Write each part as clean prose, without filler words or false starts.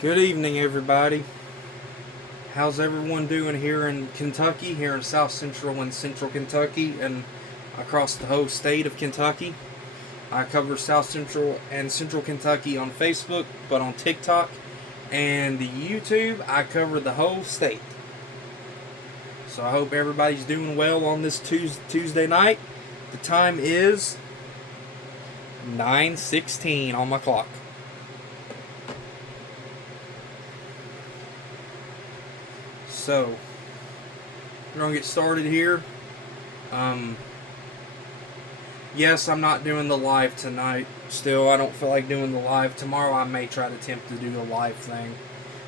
Good evening, everybody. How's everyone doing here in Kentucky, here in South Central and Central Kentucky, and across the whole state of Kentucky? I cover South Central and Central Kentucky on Facebook, but on TikTok and YouTube, I cover the whole state. So I hope everybody's doing well on this Tuesday night. The time is 9:16 on my clock. So, we're going to get started here. Um, yes, I'm not doing the live tonight. Still, I don't feel like doing the live. Tomorrow, I may try to attempt to do the live thing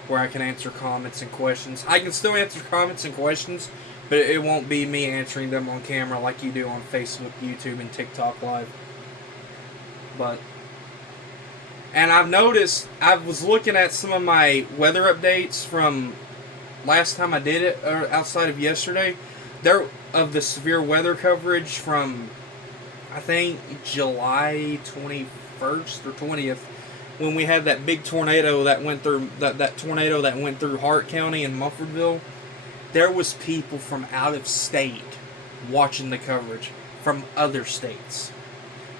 where I can answer comments and questions. I can still answer comments and questions, but it won't be me answering them on camera like you do on Facebook, YouTube, and TikTok Live. But, and I've noticed, I was looking at some of my weather updates from last time I did it, or outside of yesterday, there of the severe weather coverage from I think July 21st or 20th, when we had that big tornado that went through that tornado that went through Hart County and Mumfordville. There was people from out of state watching the coverage from other states.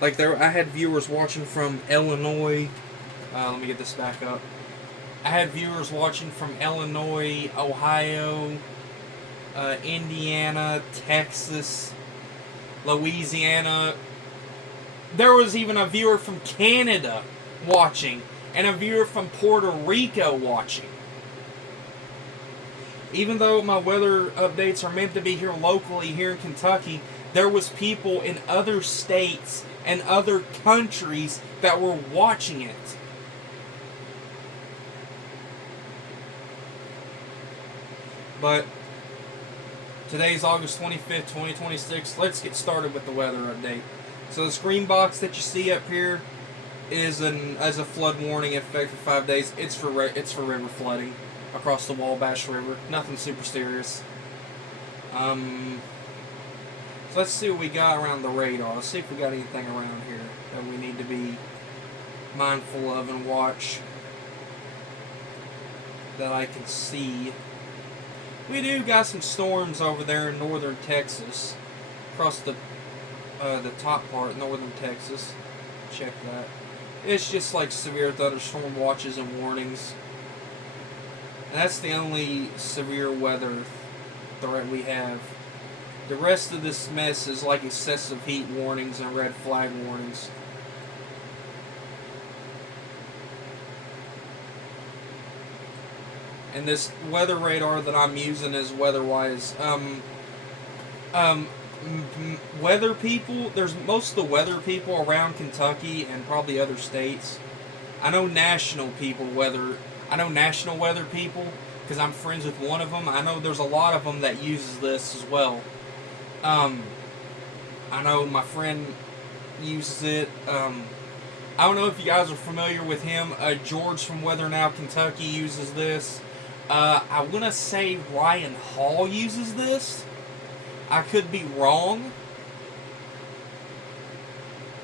Like I had viewers watching from Illinois. Let me get this back up. I had viewers watching from Illinois, Ohio, Indiana, Texas, Louisiana. There was even a viewer from Canada watching, and a viewer from Puerto Rico watching. Even though my weather updates are meant to be here locally, here in Kentucky, there was people in other states and other countries that were watching it. But today's August 25th, 2026. Let's get started with the weather update. So the screen box that you see up here is as a flood warning effect for 5 days. It's for river flooding across the Wabash River. Nothing super serious. So let's see what we got around the radar. Let's see if we got anything around here that we need to be mindful of and watch that I can see. We do got some storms over there in northern Texas, across the top part, northern Texas. Check that. It's just like severe thunderstorm watches and warnings. And that's the only severe weather threat we have. The rest of this mess is like excessive heat warnings and red flag warnings. And this weather radar that I'm using is WeatherWise. Weather people, there's most of the weather people around Kentucky and probably other states. I know national weather people because I'm friends with one of them. I know there's a lot of them that uses this as well. I know my friend uses it. I don't know if you guys are familiar with him. George from Weather Now Kentucky uses this. I want to say Ryan Hall uses this. I could be wrong.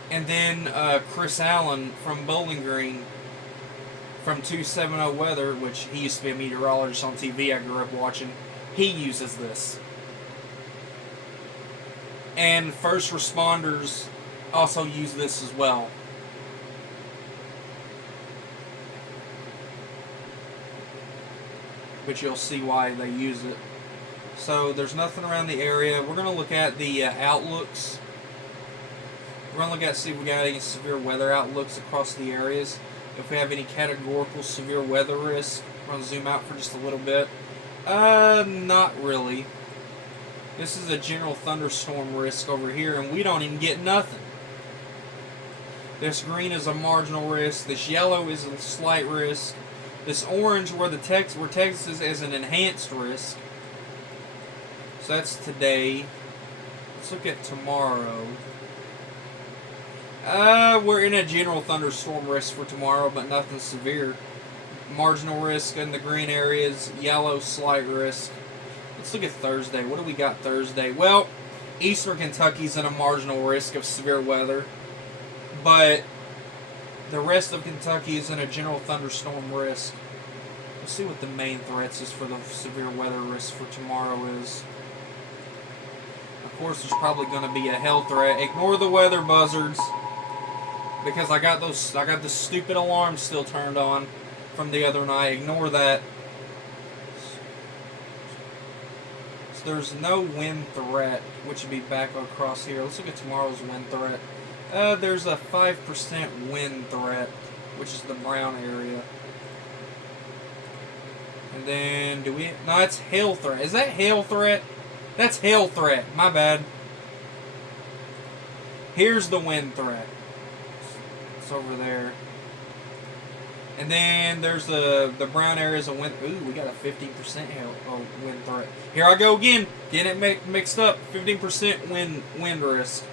And then Chris Allen from Bowling Green from 270 Weather, which he used to be a meteorologist on TV I grew up watching, he uses this. And first responders also use this as well. But you'll see why they use it. So there's nothing around the area. We're going to look at the outlooks. We're going to look at see if we got any severe weather outlooks across the areas. If we have any categorical severe weather risk. I'm going to zoom out for just a little bit. Not really. This is a general thunderstorm risk over here, and we don't even get nothing. This green is a marginal risk. This yellow is a slight risk. This orange, where Texas is an enhanced risk. So that's today. Let's look at tomorrow. We're in a general thunderstorm risk for tomorrow, but nothing severe. Marginal risk in the green areas, yellow slight risk. Let's look at Thursday. What do we got Thursday? Well, Eastern Kentucky's in a marginal risk of severe weather, but the rest of Kentucky is in a general thunderstorm risk. Let's see what the main threats is for the severe weather risk for tomorrow is. Of course, there's probably going to be a hail threat. Ignore the weather buzzards, because I got the stupid alarms still turned on from the other night. Ignore that. So there's no wind threat, which would be back across here. Let's look at tomorrow's wind threat. There's a 5% wind threat, which is the brown area. And then, no, that's hail threat. Is that hail threat? That's hail threat. My bad. Here's the wind threat. It's over there. And then there's the brown areas of wind. Ooh, we got a 15% wind threat. Here I go again. Getting it mixed up. 15% wind risk.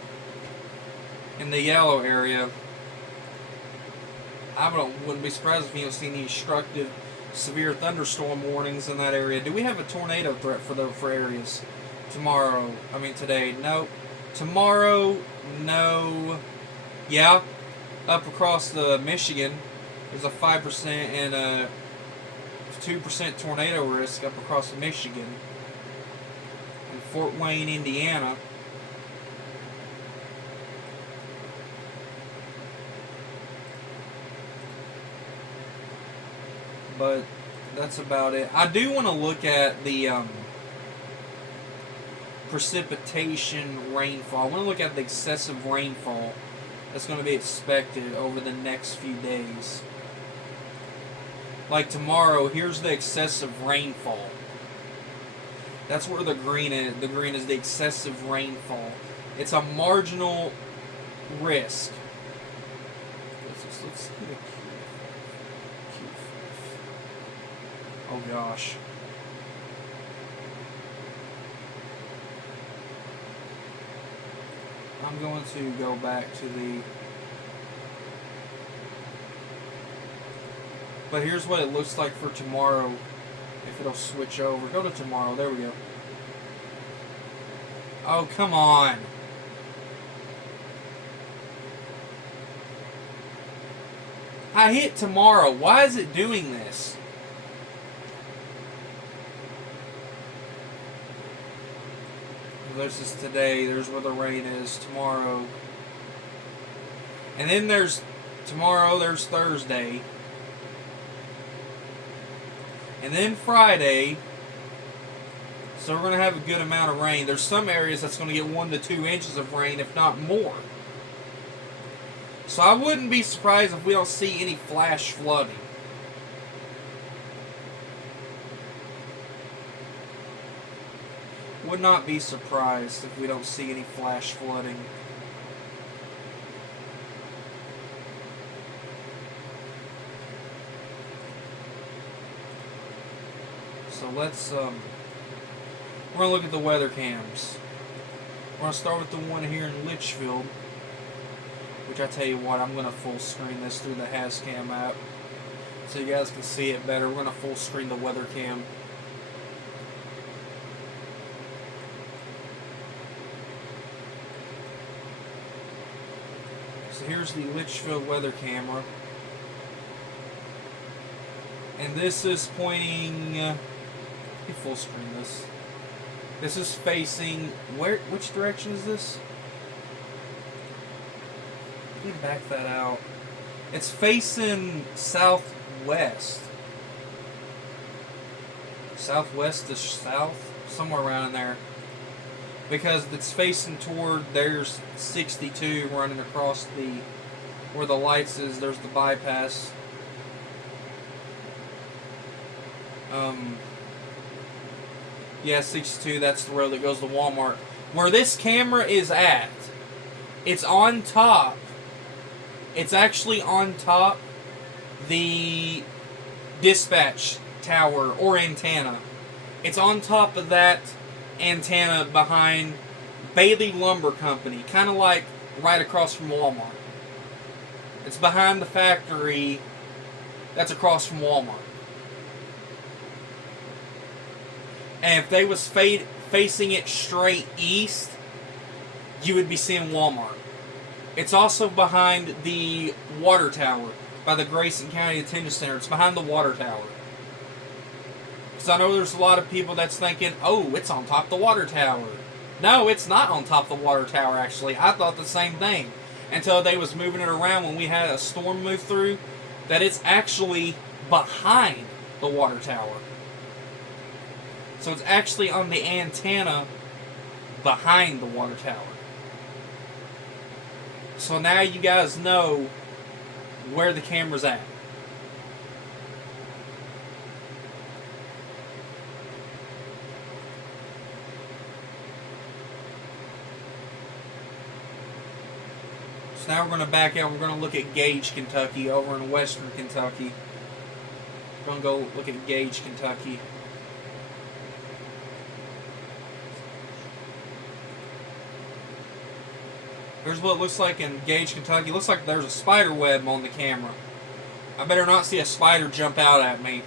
In the yellow area. Wouldn't be surprised if you don't see any destructive severe thunderstorm warnings in that area. Do we have a tornado threat for areas tomorrow? I mean today. No. Tomorrow, no. Yeah. Up across the Michigan, there's a 5% and a 2% tornado risk up across Michigan. In Fort Wayne, Indiana. But that's about it. I do want to look at the precipitation rainfall. I want to look at the excessive rainfall that's going to be expected over the next few days. Like tomorrow, here's the excessive rainfall. That's where the green is. The green is the excessive rainfall. It's a marginal risk. Let's see the oh gosh. I'm going to go back to the... But here's what it looks like for tomorrow. If it'll switch over. Go to tomorrow. There we go. Oh, come on. I hit tomorrow. Why is it doing this? This is today. There's where the rain is. Tomorrow. And then there's tomorrow. There's Thursday. And then Friday. So we're going to have a good amount of rain. There's some areas that's going to get 1 to 2 inches of rain, if not more. So I wouldn't be surprised if we don't see any flash flooding. Would not be surprised if we don't see any flash flooding. So let's we're gonna look at the weather cams. We're gonna start with the one here in Litchfield, which I tell you what, I'm gonna full screen this through the Hascam app so you guys can see it better. We're gonna full screen the weather cam. So here's the Litchfield weather camera. And this is pointing... let me full screen this. This is facing... which direction is this? Let me back that out. It's facing southwest. Southwest to south? Somewhere around in there. Because it's facing toward, there's 62 running across the, where the lights is, there's the bypass. Yeah, 62, that's the road that goes to Walmart. Where this camera is at, it's on top. It's actually on top the dispatch tower or antenna. It's on top of that antenna behind Bailey Lumber Company, kind of like right across from Walmart. It's behind the factory that's across from Walmart. And if they was facing it straight east, you would be seeing Walmart. It's also behind the water tower by the Grayson County Detention Center. It's behind the water tower. Because I know there's a lot of people that's thinking, oh, it's on top of the water tower. No, it's not on top of the water tower, actually. I thought the same thing until they was moving it around when we had a storm move through, that it's actually behind the water tower. So it's actually on the antenna behind the water tower. So now you guys know where the camera's at. So now we're going to back out. We're going to look at Gage, Kentucky, over in western Kentucky. We're going to go look at Gage, Kentucky. Here's what it looks like in Gage, Kentucky. It looks like there's a spider web on the camera. I better not see a spider jump out at me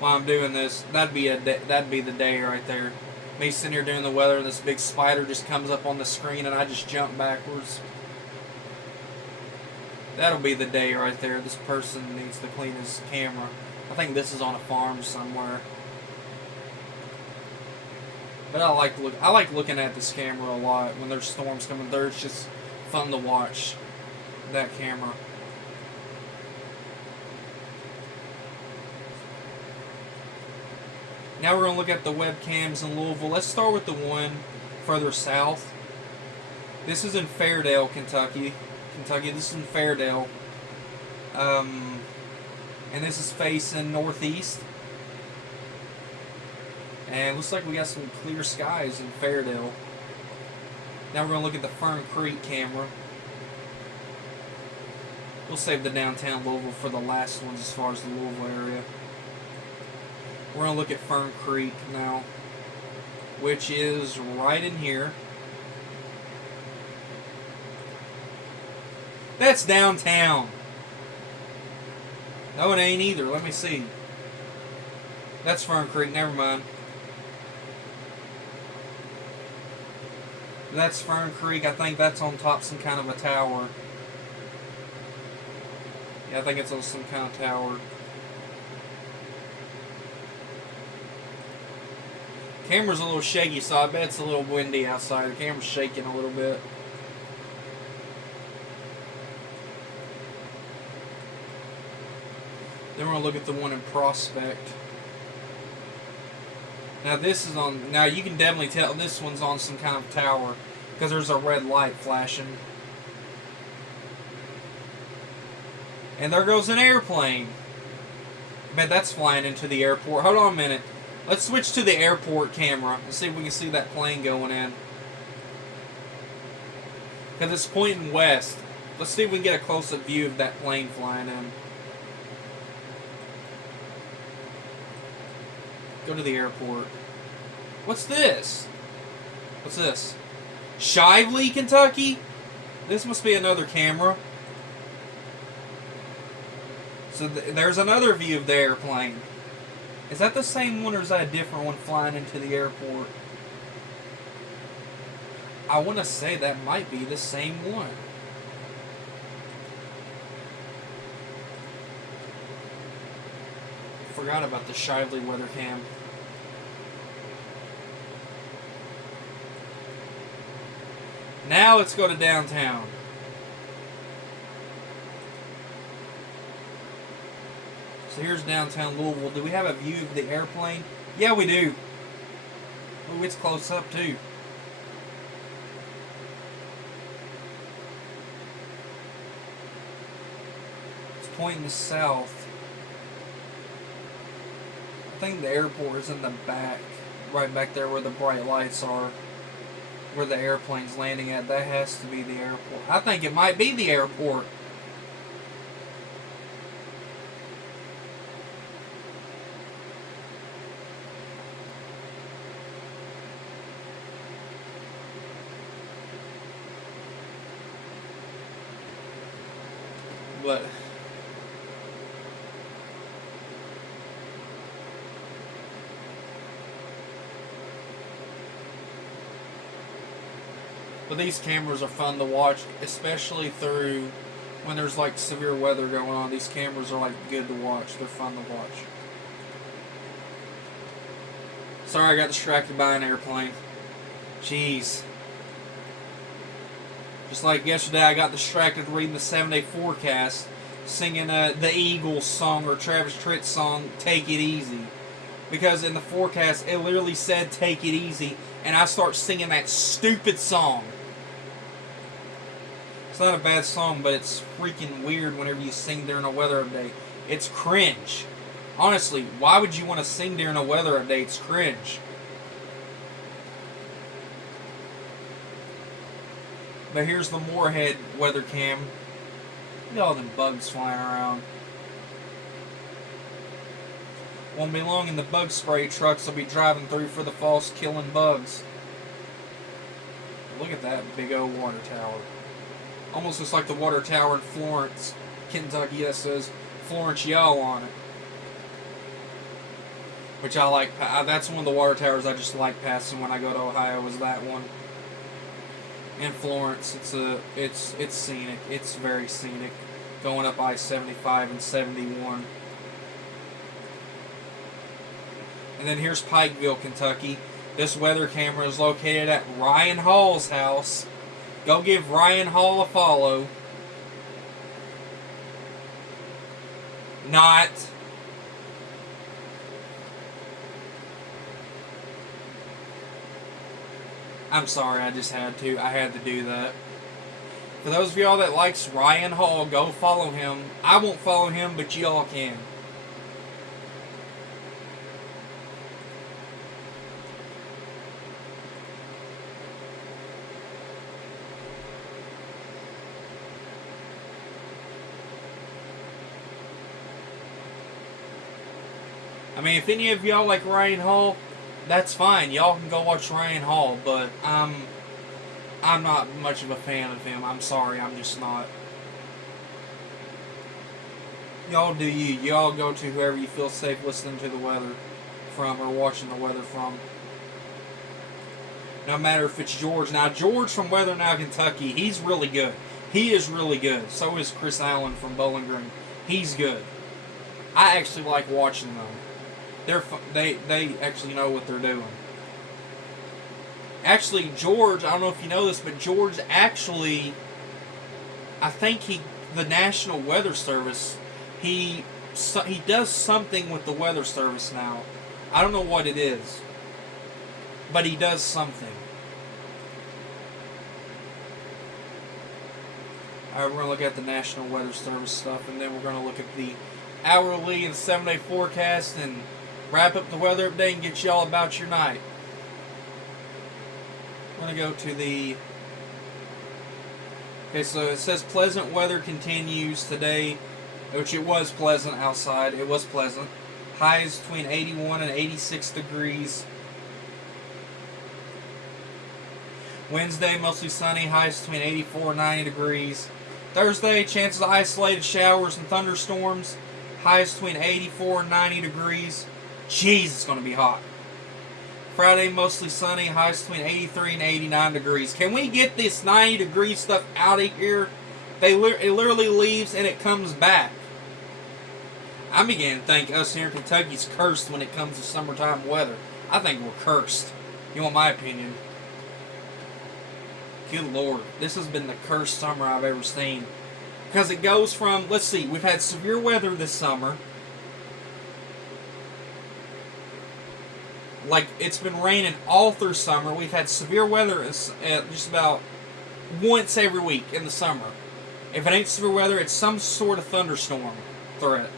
while I'm doing this. That'd be the day right there. Me sitting here doing the weather and this big spider just comes up on the screen and I just jump backwards. That'll be the day right there. This person needs to clean his camera. I think this is on a farm somewhere. But I like looking at this camera a lot when there's storms coming through. It's just fun to watch that camera. Now we're going to look at the webcams in Louisville. Let's start with the one further south. This is in Fairdale, Kentucky. This is in Fairdale. And this is facing northeast. And it looks like we got some clear skies in Fairdale. Now we're going to look at the Fern Creek camera. We'll save the downtown Louisville for the last ones as far as the Louisville area. We're going to look at Fern Creek now, which is right in here. That's downtown. No, it ain't either. Let me see. That's Fern Creek. Never mind. That's Fern Creek. I think that's on top of some kind of a tower. Yeah, I think it's on some kind of tower. Camera's a little shaky, so I bet it's a little windy outside. The camera's shaking a little bit. Then we're going to look at the one in Prospect. Now this is on, now you can definitely tell this one's on some kind of tower because there's a red light flashing. And there goes an airplane. I bet that's flying into the airport. Hold on a minute. Let's switch to the airport camera and see if we can see that plane going in. Because it's pointing west. Let's see if we can get a close-up view of that plane flying in. Go to the airport. What's this? What's this? Shively, Kentucky? This must be another camera. So there's another view of the airplane. Is that the same one or is that a different one flying into the airport? I want to say that might be the same one. Forgot about the Shively weather cam. Now let's go to downtown. So here's downtown Louisville. Do we have a view of the airplane? Yeah, we do. Oh, it's close up too. It's pointing south. I think the airport is in the back, right back there where the bright lights are, where the airplane's landing at. That has to be the airport. I think it might be the airport. But these cameras are fun to watch, especially through when there's like severe weather going on. These cameras are like good to watch. They're fun to watch. Sorry, I got distracted by an airplane. Jeez. Just like yesterday, I got distracted reading the 7-day forecast, singing the Eagles song or Travis Tritt's song, Take It Easy. Because in the forecast, it literally said, Take It Easy, and I start singing that stupid song. It's not a bad song, but it's freaking weird whenever you sing during a weather update. It's cringe. Honestly, why would you want to sing during a weather update? It's cringe. But here's the Moorhead weather cam. Look at all them bugs flying around. Won't be long and the bug spray trucks will be driving through for the falls killing bugs. Look at that big old water tower. Almost looks like the water tower in Florence, Kentucky, that says Florence Y'all on it. Which I like. That's one of the water towers I just like passing when I go to Ohio, is that one. In Florence, it's scenic. It's very scenic. Going up I-75 and 71. And then here's Pikeville, Kentucky. This weather camera is located at Ryan Hall's house. Go give Ryan Hall a follow. Not. I'm sorry, I just had to. I had to do that. For those of y'all that likes Ryan Hall, go follow him. I won't follow him, but y'all can. I mean, if any of y'all like Ryan Hall, that's fine. Y'all can go watch Ryan Hall, but I'm not much of a fan of him. I'm sorry, I'm just not. Y'all do you. Y'all go to whoever you feel safe listening to the weather from or watching the weather from. No matter if it's George. Now, George from Weather Now, Kentucky, he's really good. He is really good. So is Chris Allen from Bowling Green. He's good. I actually like watching them. They actually know what they're doing. Actually, George, I don't know if you know this, but George actually, I think the National Weather Service, he does something with the Weather Service now. I don't know what it is, but he does something. Alright, we're going to look at the National Weather Service stuff, and then we're going to look at the hourly and 7-day forecast and wrap up the weather update and get y'all about your night. I'm going to go to the... Okay, so it says pleasant weather continues today, which it was pleasant outside. It was pleasant. Highs between 81 and 86 degrees. Wednesday, mostly sunny. Highs between 84 and 90 degrees. Thursday, chances of isolated showers and thunderstorms. Highs between 84 and 90 degrees. Jeez, it's going to be hot. Friday, mostly sunny. Highs between 83 and 89 degrees. Can we get this 90 degree stuff out of here? It literally leaves and it comes back. I'm beginning to think us here in Kentucky's cursed when it comes to summertime weather. I think we're cursed. You want my opinion? Good Lord. This has been the cursed summer I've ever seen. Because it goes from, let's see, we've had severe weather this summer. Like, it's been raining all through summer. We've had severe weather just about once every week in the summer. If it ain't severe weather, it's some sort of thunderstorm threat.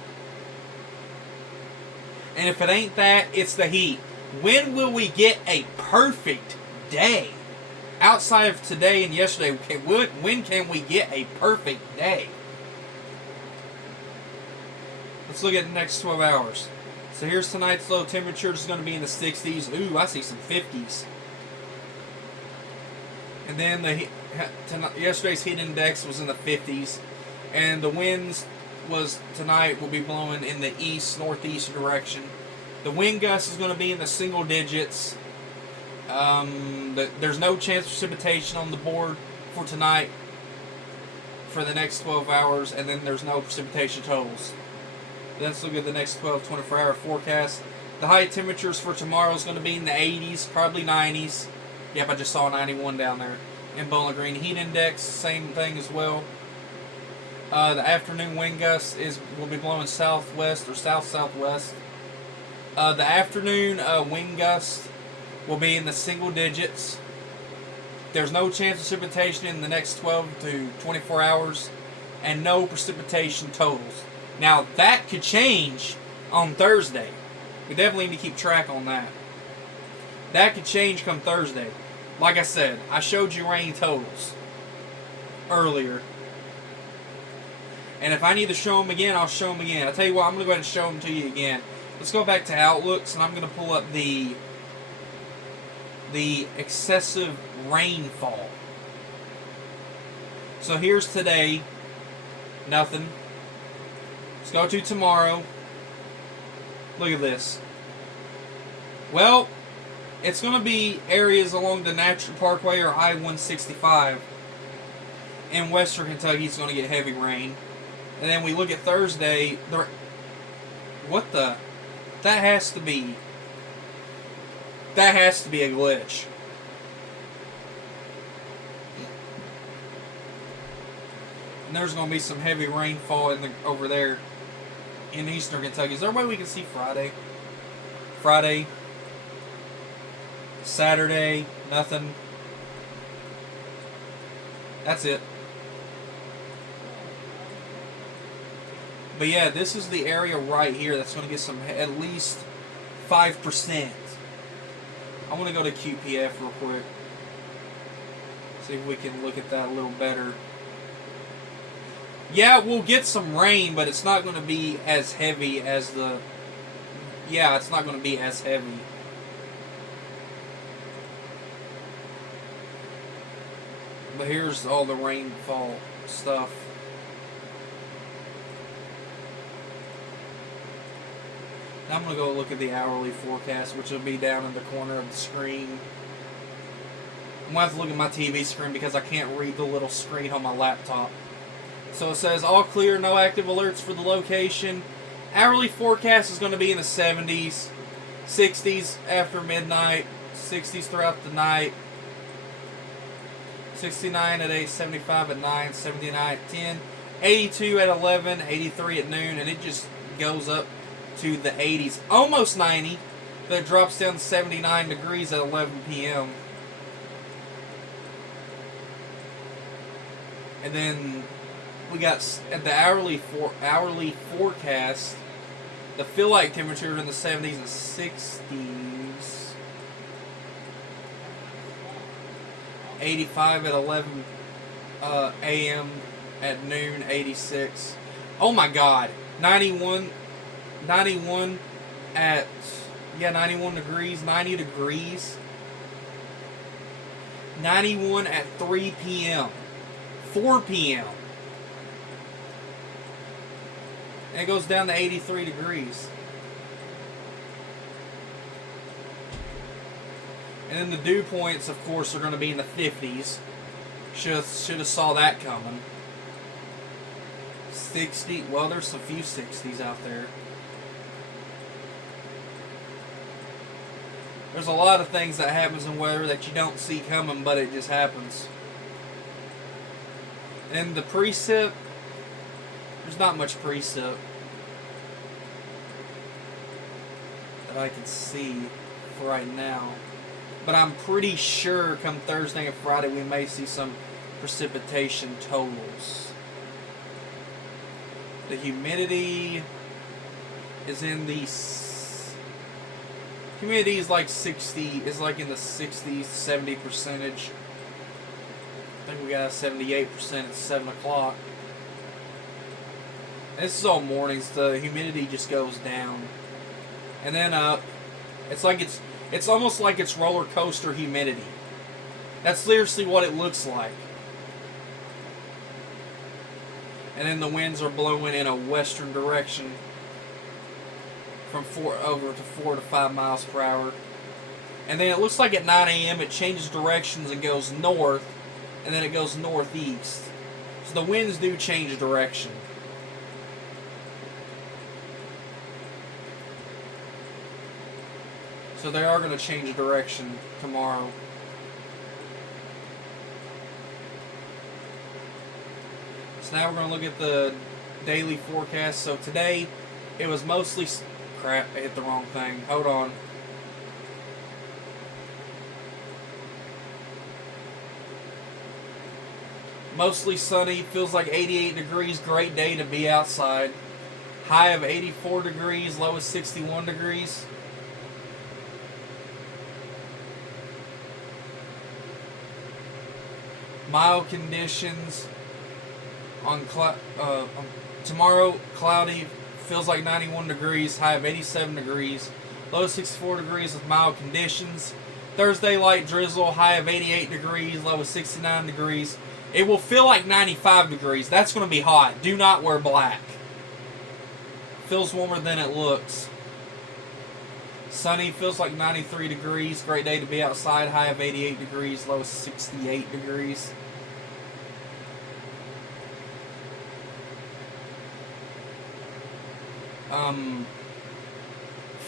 And if it ain't that, it's the heat. When will we get a perfect day? Outside of today and yesterday, when can we get a perfect day? Let's look at the next 12 hours. So here's tonight's low temperature. It's going to be in the 60s. Ooh, I see some 50s. And then yesterday's heat index was in the 50s. And the winds tonight will be blowing in the east-northeast direction. The wind gust is going to be in the single digits. There's no chance of precipitation on the board for tonight for the next 12 hours. And then there's no precipitation totals. Let's look at the next 24-hour forecast. The high temperatures for tomorrow is going to be in the 80s, probably 90s. Yep, I just saw 91 down there in Bowling Green. Heat index, same thing as well. The afternoon wind gust will be blowing southwest or south-southwest. The afternoon wind gust will be in the single digits. There's no chance of precipitation in the next 12 to 24 hours, and no precipitation totals. Now, that could change on Thursday. We definitely need to keep track on that. That could change come Thursday. Like I said, I showed you rain totals earlier. And if I need to show them again, I'll show them again. I'll tell you what, I'm going to go ahead and show them to you again. Let's go back to Outlooks, and I'm going to pull up the excessive rainfall. So here's today. Nothing. Let's go to tomorrow. Look at this. Well, it's going to be areas along the Natural Parkway or I-165. In western Kentucky, it's going to get heavy rain. And then we look at Thursday. What the? That has to be a glitch. And there's going to be some heavy rainfall over there in eastern Kentucky. Is there a way we can see Friday? Friday. Saturday. Nothing. That's it. But yeah, this is the area right here that's going to get some, at least 5%. I want to go to QPF real quick. See if we can look at that a little better. Yeah, we'll get some rain, but it's not going to be as heavy as the... Yeah, it's not going to be as heavy. But here's all the rainfall stuff. Now I'm going to go look at the hourly forecast, which will be down in the corner of the screen. I'm going to have to look at my TV screen because I can't read the little screen on my laptop. So it says, all clear, no active alerts for the location. Hourly forecast is going to be in the 70s, 60s after midnight, 60s throughout the night, 69 at 8, 75 at 9, 79 at 10, 82 at 11, 83 at noon, and it just goes up to the 80s, almost 90, but it drops down to 79 degrees at 11 p.m. And then we got at the hourly forecast, the feel like temperature in the 70s and 60s, 85 at 11 a.m. at noon, 86. Oh my God, 91 at, 91 degrees, 90 degrees. 91 at 3 p.m., 4 p.m. And it goes down to 83 degrees. And then the dew points, of course, are going to be in the 50s. Should have saw that coming. 60, well, there's a few 60s out there. There's a lot of things that happens in weather that you don't see coming, but it just happens. And the precip, there's not much precip that I can see for right now. But I'm pretty sure come Thursday and Friday we may see some precipitation totals. The humidity is in the... Humidity is like 60, is like in the 60s, 70 percentage. I think we got 78% at 7 o'clock. This is all mornings. The humidity just goes down and then up. It's almost like it's roller coaster humidity. That's seriously what it looks like. And then the winds are blowing in a western direction from 4 to 5 miles per hour. And then it looks like at 9 a.m. it changes directions and goes north, and then it goes northeast. So the winds do change direction. So they are going to change direction tomorrow. So now we're going to look at the daily forecast. So today, it was mostly... Crap, I hit the wrong thing. Hold on. Mostly sunny, feels like 88 degrees, great day to be outside. High of 84 degrees, low of 61 degrees. Mild conditions on tomorrow, cloudy, feels like 91 degrees, high of 87 degrees, low of 64 degrees with mild conditions. Thursday, light drizzle, high of 88 degrees, low of 69 degrees. It will feel like 95 degrees. That's going to be hot. Do not wear black. Feels warmer than it looks. Sunny, feels like 93 degrees. Great day to be outside. High of 88 degrees, low of 68 degrees.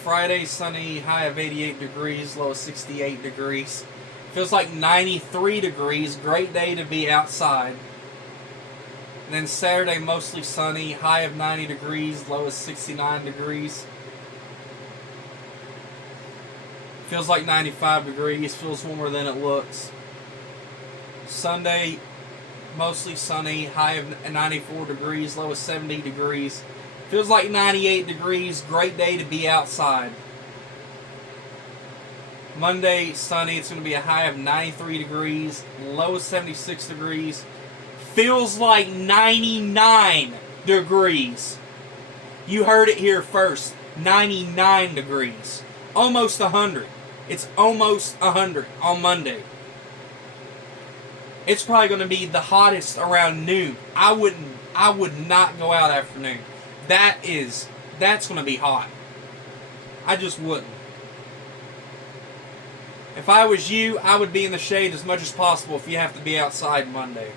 Friday, sunny, high of 88 degrees, low of 68 degrees. Feels like 93 degrees. Great day to be outside. And then Saturday, mostly sunny. High of 90 degrees. Low of 69 degrees. Feels like 95 degrees. Feels warmer than it looks. Sunday, mostly sunny. High of 94 degrees. Low of 70 degrees. Feels like 98 degrees. Great day to be outside. Monday, sunny. It's going to be a high of 93 degrees, low of 76 degrees. Feels like 99 degrees. You heard it here first. 99 degrees. Almost 100. It's almost 100 on Monday. It's probably going to be the hottest around noon. I would not go out after noon. That's going to be hot. I just wouldn't. If I was you, I would be in the shade as much as possible if you have to be outside Monday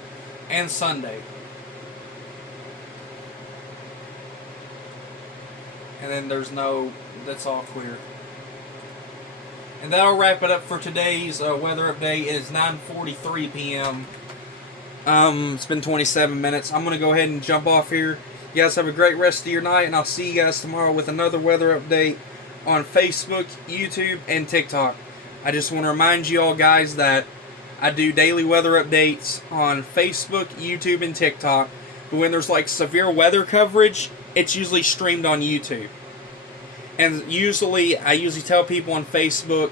and Sunday. And then that's all clear. And that'll wrap it up for today's weather update. It is 9:43 p.m. It's been 27 minutes. I'm going to go ahead and jump off here. You guys have a great rest of your night, and I'll see you guys tomorrow with another weather update on Facebook, YouTube, and TikTok. I just want to remind you all guys that I do daily weather updates on Facebook, YouTube, and TikTok. But when there's like severe weather coverage, it's usually streamed on YouTube. And I usually tell people on Facebook,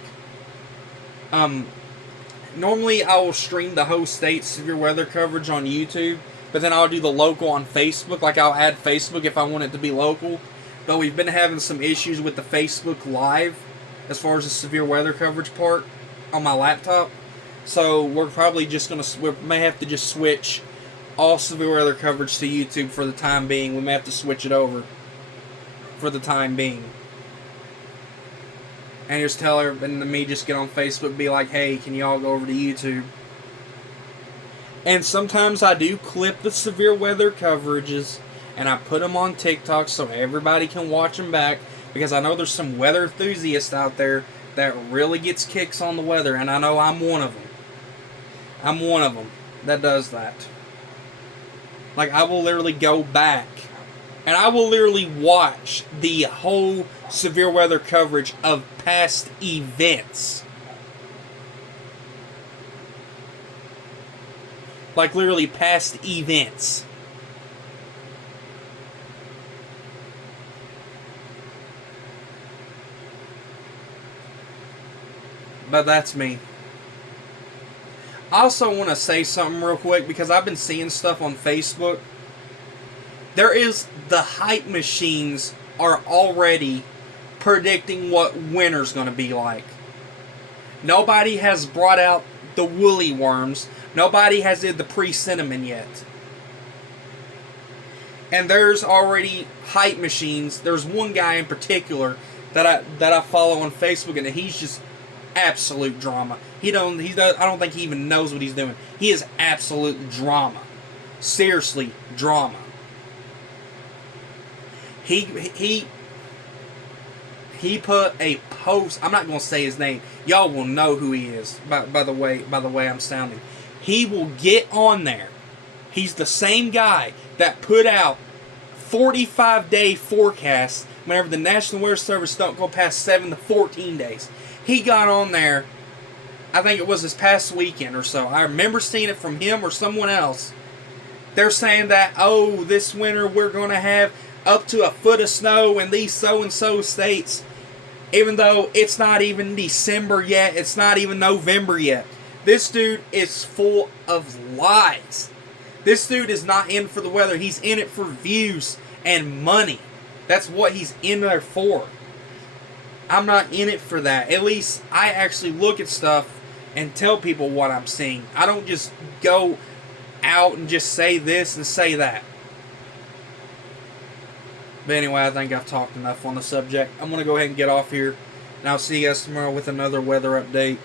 normally I will stream the whole state's severe weather coverage on YouTube, but then I'll do the local on Facebook. Like I'll add Facebook if I want it to be local. But we've been having some issues with the Facebook Live as far as the severe weather coverage part on my laptop. So we're probably just we may have to just switch all severe weather coverage to YouTube for the time being. We may have to switch it over for the time being. And just tell her, and me just get on Facebook, be like, hey, can you all go over to YouTube? And sometimes I do clip the severe weather coverages, and I put them on TikTok so everybody can watch them back. Because I know there's some weather enthusiasts out there that really gets kicks on the weather, and I know I'm one of them. I'm one of them that does that. Like, I will literally go back, and I will literally watch the whole severe weather coverage of past events. Like, literally past events. But that's me. I also want to say something real quick because I've been seeing stuff on Facebook. The hype machines are already predicting what winter's going to be like. Nobody has brought out the woolly worms. Nobody has did the pre-cinnamon yet. And there's already hype machines. There's one guy in particular that I follow on Facebook, and he's just absolute drama. I don't think he even knows what he's doing. He is absolute drama. Seriously, drama. He He put a post. I'm not going to say his name. Y'all will know who he is by the way I'm sounding. He will get on there. He's the same guy that put out 45-day forecasts whenever the National Weather Service don't go past 7 to 14 days. He got on there, I think it was this past weekend or so. I remember seeing it from him or someone else. They're saying that, oh, this winter we're going to have up to a foot of snow in these so-and-so states. Even though it's not even December yet, it's not even November yet. This dude is full of lies. This dude is not in for the weather. He's in it for views and money. That's what he's in there for. I'm not in it for that. At least I actually look at stuff and tell people what I'm seeing. I don't just go out and just say this and say that. But anyway, I think I've talked enough on the subject. I'm going to go ahead and get off here. And I'll see you guys tomorrow with another weather update.